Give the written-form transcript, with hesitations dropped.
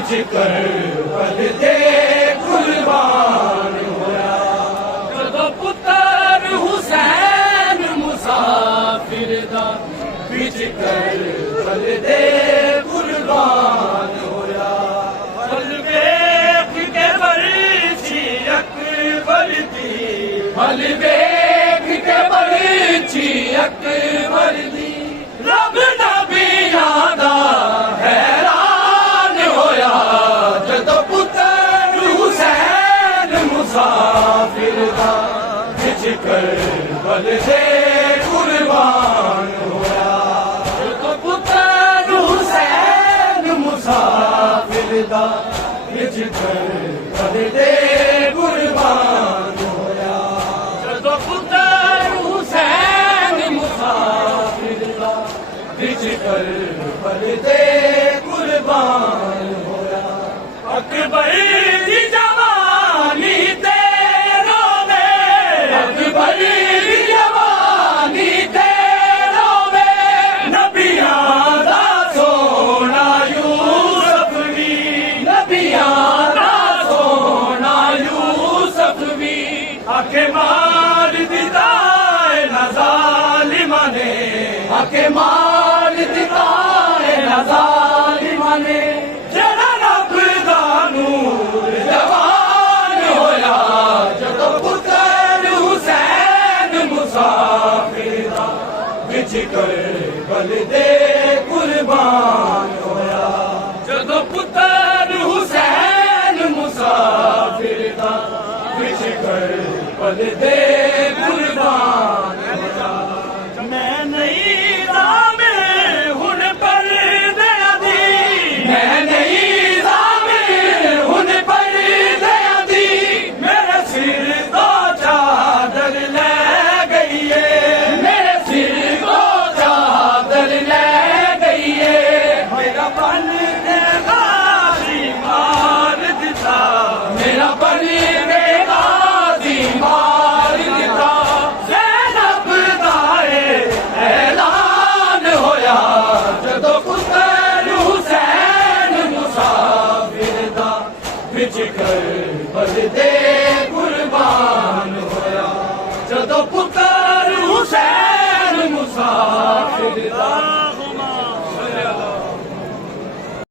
विच करबल दे कुर्बान होया जदों पुत्र हुसैन मुसाफिर दा विच करबल दे कुर्बान होया फल वेख के बरछी अकबर दी फल वेख के बरछी अकबर दी रब नबियां दा करबल दे कुर्बान होया तो पुत्र हुसैन मुसाफिर दा विच करबल दे कुर्बान होया तो पुत्र हुसैन मुसाफिर दा विच करबल दे कुर्बान होया अकबर दी जवानी आके मार दिता है ना जालिमा ने आके मार दिता है ना जालिमा ने जड़ा रब दा नूर जवान होया जदों पुत्र हुसैन मुसाफिर दा विच करबल दे कुर्बान होया जदों पुत्र हुसैन मुसाफिर दा विच करबल दे कुर्बान होया मैं नहीं ज़ामिल हुन पर्दे दी मैं नहीं ज़ामिल हुन पर्दे दी मेरे सिर तो चादर ले गई है मेरे सिर को चादर ले गई है मेरा बन के गाजी मार दिता मेरा बन विच करबल दे